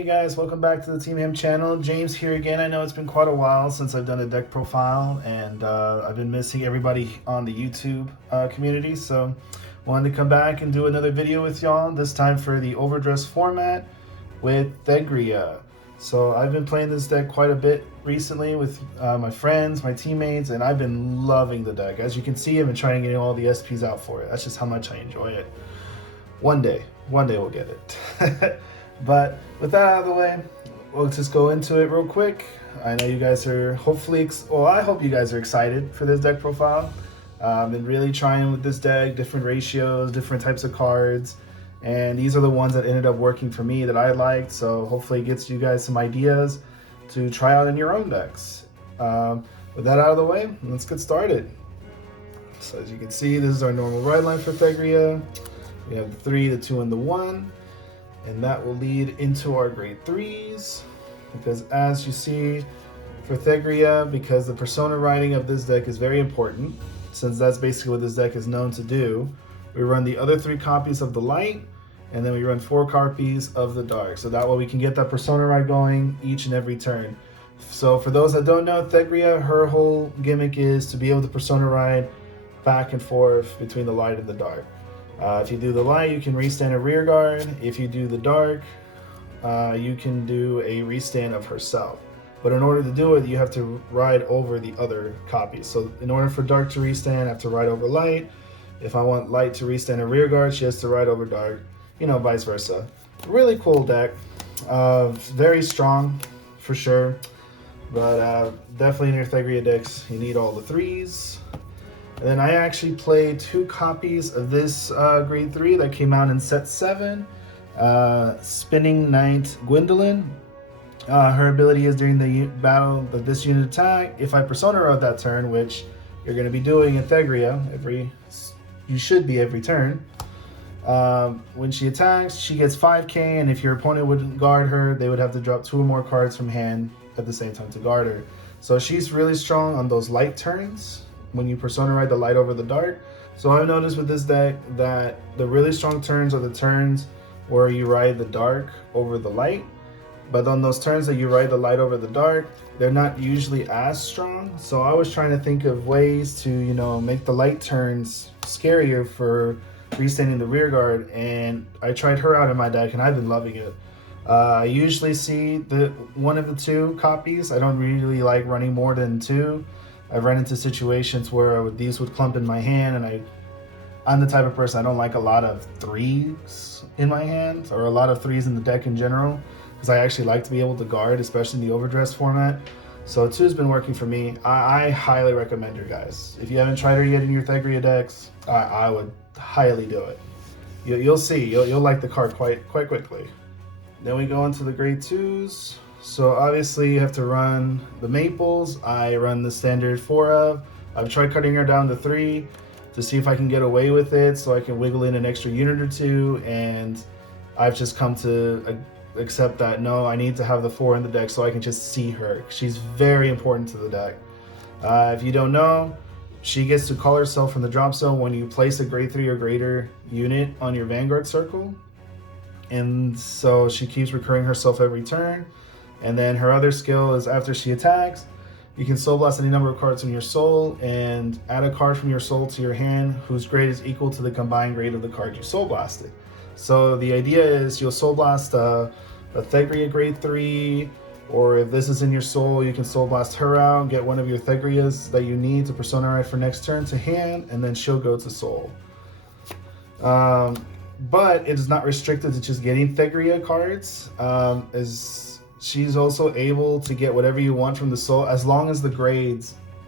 Hey guys, welcome back to the Team Ham channel. James here again. I know it's been quite a while since I've done a deck profile, and I've been missing everybody on the YouTube community, so wanted to come back and do another video with y'all, this time for the Overdress format with Thegrea. So I've been playing this deck quite a bit recently with my friends, my teammates, and I've been loving the deck. As you can see, I've been trying to get all the SPs out for it. That's just how much I enjoy it. One day we'll get it. But with that out of the way, we'll just go into it real quick. I know you guys are hopefully, I hope you guys are excited for this deck profile. Been really trying with this deck, different ratios, different types of cards, and these are the ones that ended up working for me that I liked. So hopefully it gets you guys some ideas to try out in your own decks. With that out of the way, let's get started. So as you can see, this is our normal ride line for Thegrea. We have the 3, the 2, and the 1. And that will lead into our grade 3s, because as you see for Thegrea, because the persona writing of this deck is very important, since that's basically what this deck is known to do, we run the other 3 copies of the light, and then we run 4 copies of the dark. So that way we can get that persona write going each and every turn. So for those that don't know, Thegrea, her whole gimmick is to be able to persona write back and forth between the light and the dark. If you do the light, you can restand a rear guard. If you do the dark, you can do a restand of herself. But in order to do it, you have to ride over the other copies. So in order for dark to restand, I have to ride over light. If I want light to restand a rear guard, she has to ride over dark, vice versa. Really cool deck. Very strong, for sure. But definitely in your Thegrea decks, you need all the 3s. And then I actually played 2 copies of this grade 3 that came out in set 7. Spinning Knight Gwendolyn. Her ability is during the battle that this unit attack, if I persona wrote that turn, which you're going to be doing in Thegrea you should be every turn. When she attacks, she gets 5k, and if your opponent would guard her, they would have to drop 2 or more cards from hand at the same time to guard her. So she's really strong on those light turns, when you persona write the light over the dark. So I've noticed with this deck that the really strong turns are the turns where you ride the dark over the light. But on those turns that you ride the light over the dark, they're not usually as strong. So I was trying to think of ways to, make the light turns scarier for restanding the rear guard. And I tried her out in my deck, and I've been loving it. I usually see one of the 2 copies. I don't really like running more than 2. I've run into situations where these would clump in my hand, and I'm the type of person, I don't like a lot of 3s in my hand, or a lot of 3s in the deck in general, because I actually like to be able to guard, especially in the Overdress format. So 2's been working for me. I highly recommend her, guys. If you haven't tried her yet in your Thegrea decks, I would highly do it. You'll see, you'll like the card quite quickly. Then we go into the grade 2s. So obviously you have to run the maples. I run the standard 4 of. I've tried cutting her down to 3 to see if I can get away with it, so I can wiggle in an extra unit or 2, and I've just come to accept that no, I need to have the 4 in the deck so I can just see her. She's very important to the deck. If you don't know, she gets to call herself from the drop zone when you place a grade 3 or greater unit on your Vanguard circle, and so she keeps recurring herself every turn. And then her other skill is after she attacks, you can soul blast any number of cards from your soul and add a card from your soul to your hand whose grade is equal to the combined grade of the card you soul blasted. So the idea is you'll soul blast a Thegrea grade 3, or if this is in your soul, you can soul blast her out, get one of your Thegreas that you need to persona write for next turn to hand, and then she'll go to soul. But it is not restricted to just getting Thegrea cards. She's also able to get whatever you want from the soul, as long as the grade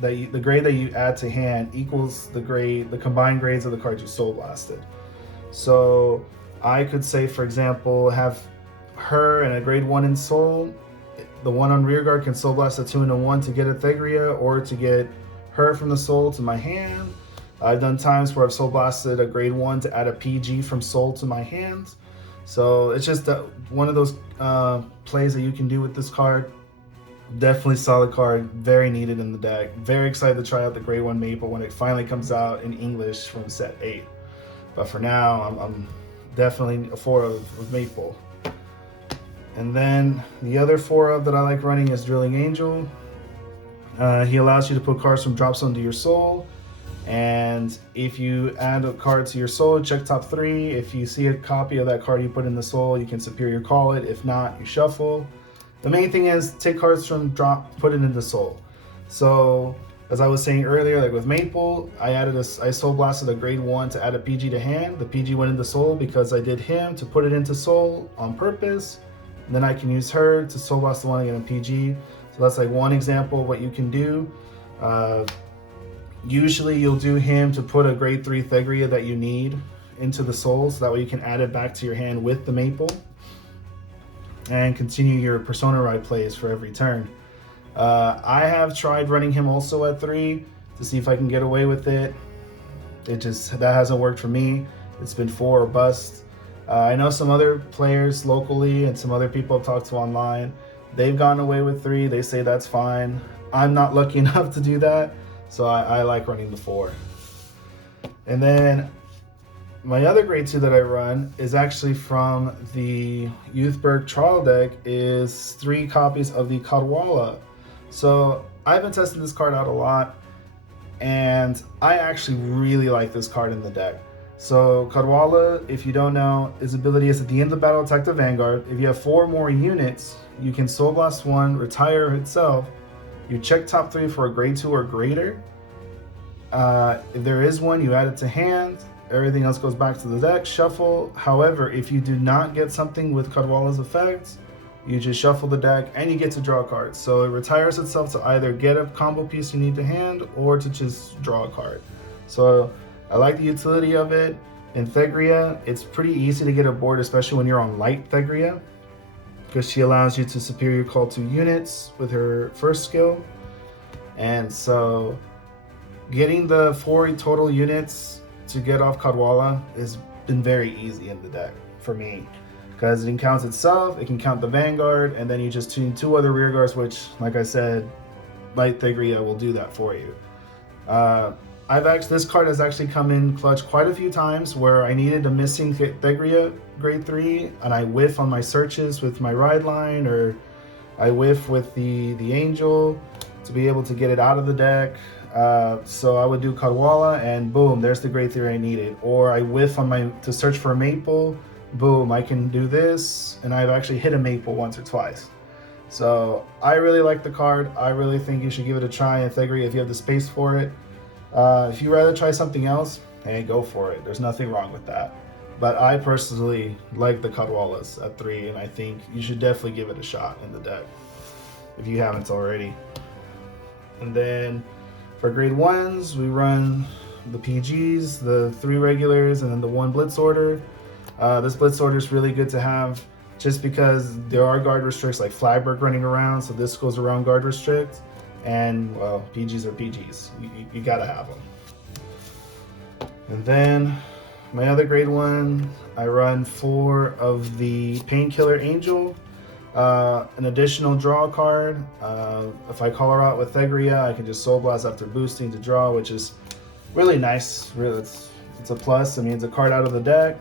that you add to hand equals the combined grades of the cards you soul blasted. So I could say, for example, have her and a grade 1 in soul. The 1 on rear guard can soul blast a 2 and a 1 to get a Thegrea, or to get her from the soul to my hand. I've done times where I've soul blasted a grade 1 to add a PG from soul to my hand. So it's just one of those plays that you can do with this card. Definitely solid card, very needed in the deck. Very excited to try out the grade 1 Maple when it finally comes out in English from set 8. But for now, I'm definitely a 4 of Maple. And then the other 4 that I like running is Drilling Angel. He allows you to put cards from drop zone to your soul. And if you add a card to your soul, check top 3. If you see a copy of that card you put in the soul, you can superior call it. If not, you shuffle. The main thing is take cards from drop, put it into soul. So as I was saying earlier, like with Maple, I soul blasted a grade 1 to add a PG to hand. The PG went into soul because I did him to put it into soul on purpose. And then I can use her to soul blast the one again in PG. So that's like one example of what you can do. Usually you'll do him to put a grade 3 Thegrea that you need into the soul, so that way you can add it back to your hand with the Maple and continue your Persona Ride plays for every turn. I have tried running him also at 3 to see if I can get away with it. That hasn't worked for me. It's been 4 or bust. I know some other players locally and some other people I've talked to online, they've gotten away with 3. They say that's fine. I'm not lucky enough to do that, so I like running the 4. And then my other grade 2 that I run is actually from the Youthberg trial deck, is 3 copies of the Kadwala. So I've been testing this card out a lot, and I actually really like this card in the deck. So Kadwala, if you don't know, his ability is at the end of the battle, attack the Vanguard. If you have 4 more units, you can Soul Blast 1, retire itself. You check top 3 for a grade 2 or greater. If there is one, you add it to hand. Everything else goes back to the deck, shuffle. However, if you do not get something with Kadwala's effects, you just shuffle the deck and you get to draw cards. So it retires itself to either get a combo piece you need to hand or to just draw a card. So I like the utility of it. In Thegrea, it's pretty easy to get aboard, especially when you're on light Thegrea, because she allows you to superior call 2 units with her first skill. And so getting the 4 total units to get off Kadwala has been very easy in the deck for me, because it can count itself, it can count the Vanguard, and then you just tune 2 other rear guards, which, like I said, light Thegrea will do that for you. This card has actually come in clutch quite a few times where I needed a missing Thegrea grade 3 and I whiff on my searches with my ride line, or I whiff with the Angel to be able to get it out of the deck. So I would do Kadwala and boom, there's the grade 3 I needed. Or I whiff to search for a Maple, boom, I can do this, and I've actually hit a Maple once or twice. So I really like the card. I really think you should give it a try in Thegrea if you have the space for it. If you'd rather try something else, hey, go for it. There's nothing wrong with that. But I personally like the Kadwalas at 3, and I think you should definitely give it a shot in the deck if you haven't already. And then for grade 1s, we run the PGs, the 3 regulars, and then the 1 Blitz Order. This Blitz Order is really good to have just because there are guard restricts like Flagberg running around, so this goes around guard restrict. And, well, PGs are PGs. You gotta have them. And then my other grade 1, I run 4 of the Painkiller Angel. An additional draw card. If I call her out with Thegrea, I can just Soul Blast after boosting to draw, which is really nice. Really, it's a plus. I mean, it's a card out of the deck.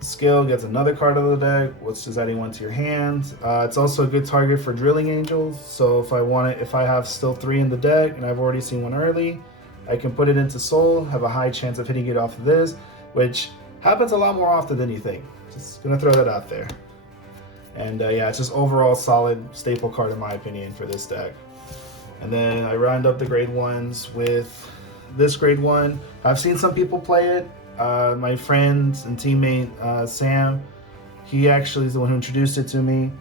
Skill gets another card out of the deck, which is adding 1 to your hand. It's also a good target for Drilling Angels. So if I have still 3 in the deck and I've already seen 1 early, I can put it into Soul, have a high chance of hitting it off of this, which happens a lot more often than you think. Just gonna throw that out there. And yeah, it's just overall solid staple card in my opinion for this deck. And then I round up the grade 1s with this grade 1. I've seen some people play it. My friend and teammate Sam, he actually is the one who introduced it to me.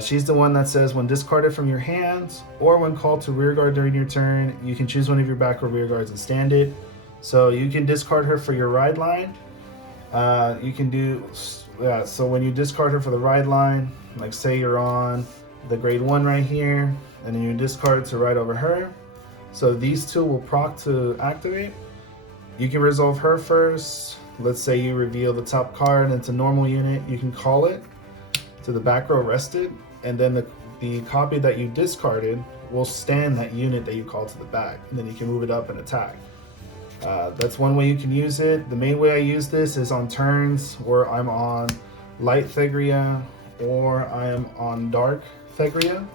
She's the one that says when discarded from your hands or when called to rear guard during your turn, you can choose one of your back or rear guards and stand it. So you can discard her for your ride line. You can do, yeah, so when you discard her for the ride line, like say you're on the grade 1 right here, and then you discard to ride over her. So these 2 will proc to activate. You can resolve her first. Let's say you reveal the top card into normal unit. You can call it to the back row rested, and then the copy that you discarded will stand that unit that you called to the back, and then you can move it up and attack. That's one way you can use it. The main way I use this is on turns where I'm on light Thegrea or I am on dark Thegrea.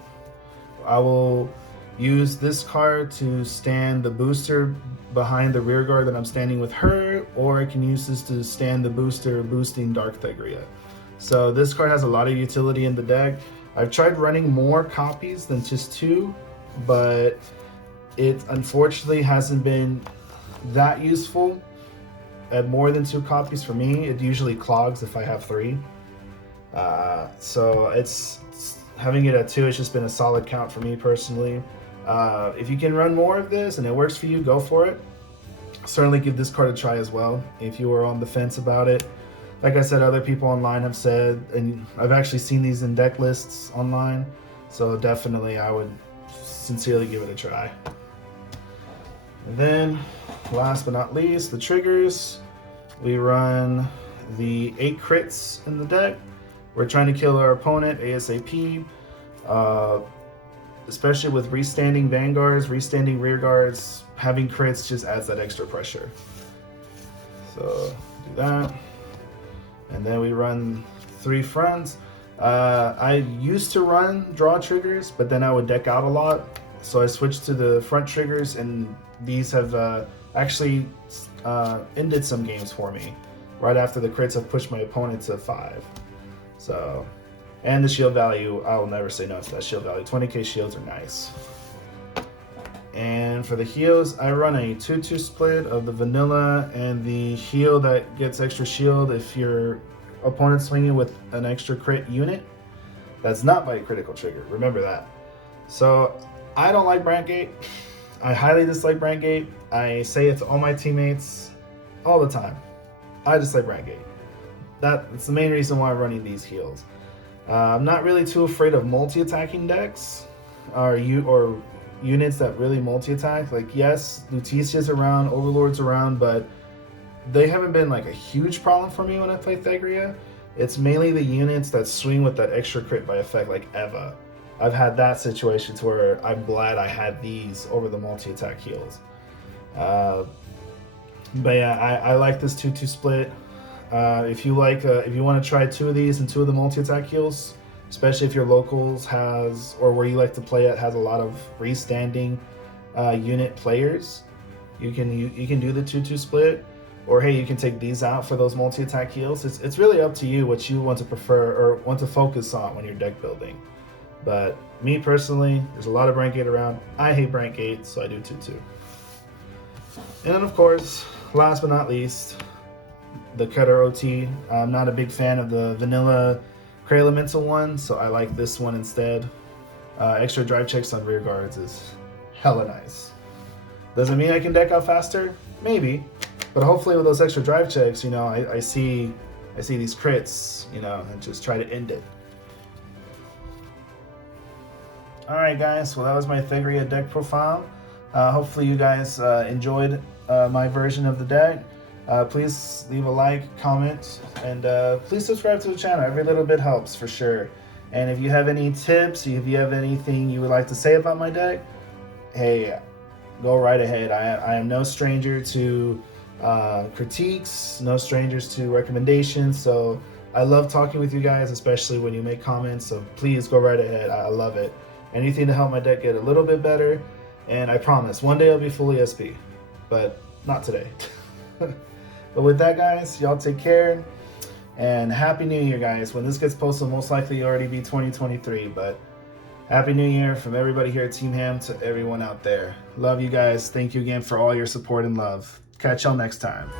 I will use this card to stand the booster behind the rear guard that I'm standing with her, or I can use this to stand the booster boosting dark Thegrea. So this card has a lot of utility in the deck. I've tried running more copies than just 2, but it unfortunately hasn't been that useful at more than 2 copies for me. It usually clogs if I have 3. So having it at 2 has just been a solid count for me personally. If you can run more of this and it works for you, go for it. Certainly give this card a try as well if you were on the fence about it. Like I said, other people online have said, and I've actually seen these in deck lists online, so definitely I would sincerely give it a try. And then, last but not least, the triggers. We run the 8 crits in the deck. We're trying to kill our opponent ASAP, especially with restanding vanguards, restanding rear guards. Having crits just adds that extra pressure. So do that. And then we run 3 fronts. I used to run draw triggers, but then I would deck out a lot. So I switched to the front triggers, and these have actually ended some games for me. Right after the crits have pushed my opponent to 5. So, and the shield value, I'll never say no to that shield value. 20k shields are nice. And for the heals, I run a 2-2 split of the vanilla and the heal that gets extra shield if your opponent's swinging with an extra crit unit. That's not by a critical trigger, remember that. So I don't like Brand Gate. I highly dislike Brand Gate. I say it to all my teammates all the time. I dislike Brand Gate. That's the main reason why I'm running these heals. I'm not really too afraid of multi-attacking decks or units that really multi-attack. Like, yes, Lutetia's around, Overlord's around, but they haven't been like a huge problem for me when I play Thegrea. It's mainly the units that swing with that extra crit by effect, like Eva. I've had that situation to where I'm glad I had these over the multi-attack heals. But yeah, I like this 2-2 split. If you want to try 2 of these and 2 of the multi-attack heals, especially if your locals or where you like to play at has a lot of freestanding unit players, you can do the 2-2 split, or hey, you can take these out for those multi-attack heals. It's really up to you what you want to prefer or want to focus on when you're deck building. But me personally, there's a lot of Brand Gate around. I hate Brand Gate, so I do 2-2. And then of course, last but not least, the Keter OT. I'm not a big fan of the vanilla Cray Elemental one, so I like this one instead. Extra drive checks on rear guards is hella nice. Doesn't mean I can deck out faster, maybe, but hopefully with those extra drive checks, you know, I see these crits, you know, and just try to end it. All right, guys. Well, that was my Thegrea deck profile. Hopefully you guys enjoyed my version of the deck. Please leave a like, comment, and please subscribe to the channel. Every little bit helps for sure. And if you have any tips, if you have anything you would like to say about my deck, hey, go right ahead. I am no stranger to critiques, no strangers to recommendations. So I love talking with you guys, especially when you make comments. So please go right ahead. I love it. Anything to help my deck get a little bit better. And I promise, one day I'll be fully SP, but not today. But with that, guys, y'all take care, and Happy New Year, guys. When this gets posted, most likely it'll already be 2023, but Happy New Year from everybody here at Team Ham to everyone out there. Love you guys. Thank you again for all your support and love. Catch y'all next time.